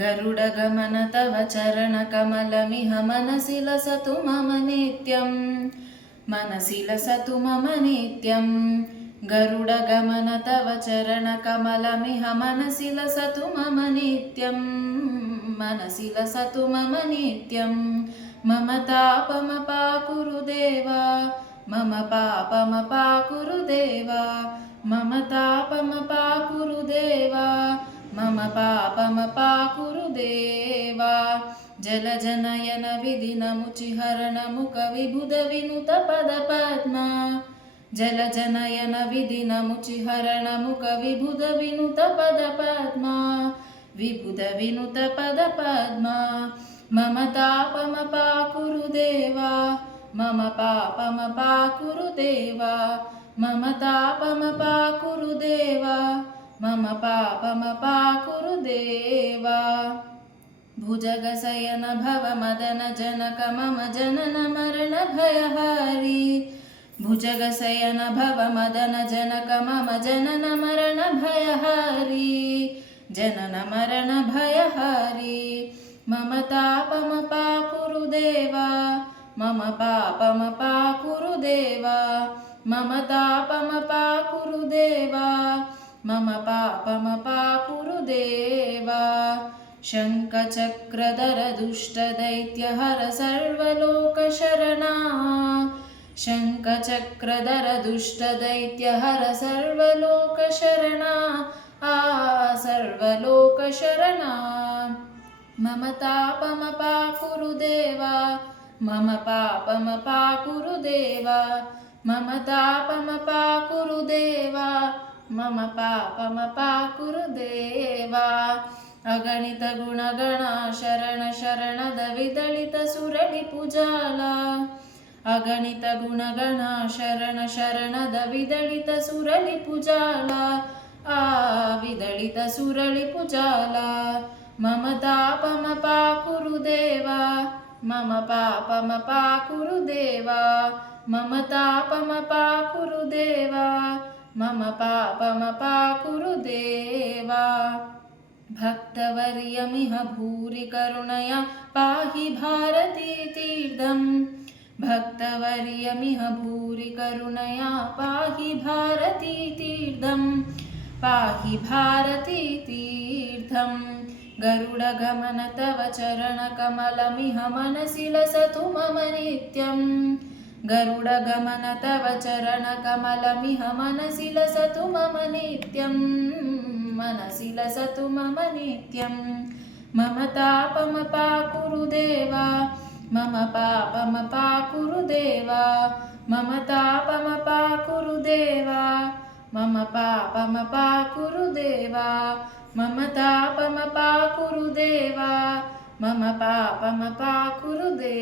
गरुडगमन तव चरणकमलमिह मनसि लसतु मम नित्यं मनसि लसतु मम नित्यं गरुडगमन तव चरणकमलमिह मनसि लसतु मम नित्यं मनसि लसतु मम नित्यं मम तापमपाकुरु देवा मम पापमपाकुरु देवा मम तापमपाकुरु देवा मम पापमपाकुरु देवा जलजनयन विधिनमुचिहरणमुखविबुधविनुतपदपद्मा जलजनयन विधिनमुचिहरणमुखविबुधविनुतपदपद्मा विबुधविनुतपदपद्मा मम तापमपाकुरु देवा मम पापमपाकुरु देवा मम तापमपाकुरु देवा मम पापमपाकुरु देवा भुजगशयन भव मदन जनक मम जनन मरण भयहारी भुजगशयन भव मदन जनक मम जनन मरण भयहारी जनन मरण भयहारी मम तापमपाकुरु देवा मम पापमपाकुरु देवा मम तापमपाकुरु देवा मम पापमपाकुरु देवा शङ्खचक्रधर दुष्टदैत्यहर सर्वलोकशरणा शङ्खचक्रधर दुष्टदैत्यहर सर्वलोकशरणा सर्वलोकशरणा मम तापमपाकुरु देवा मम पापमपाकुरु देवा मम तापमपाकुरु देवा मम पापमपाकुरु देवा अगणित गुणगणा शरण शरणद विदलित सुरलिपुजाला अगणित गुणगणा शरण शरणद विदलित सुरलिपुजाला विदलित सुरलिपुजाला मम तापमपाकुरु देवा मम पापमपाकुरु देवा मम तापमपाकुरु देवा मम पापमपाकुरु देवा भक्तवर्यमिह भूरि करुणया पाहि भारती तीर्थं भक्तवर्यमिह भूरि करुणया पाहि भारती तीर्थं पाहि भारती तीर्थं गरुडगमन तव चरणकमलमिह मनसि लसतु मम नित्यं गरुडगमन तव चरणकमलमिह मनसि लसतु मम नित्यं मनसि लसतु मम नित्यं मम तापमपाकुरु देवा मम पापमपाकुरु देवा मम तापमपाकुरु देवा मम पापमपाकुरु देवा मम तापमपाकुरु देवा मम पापमपाकुरु देवा।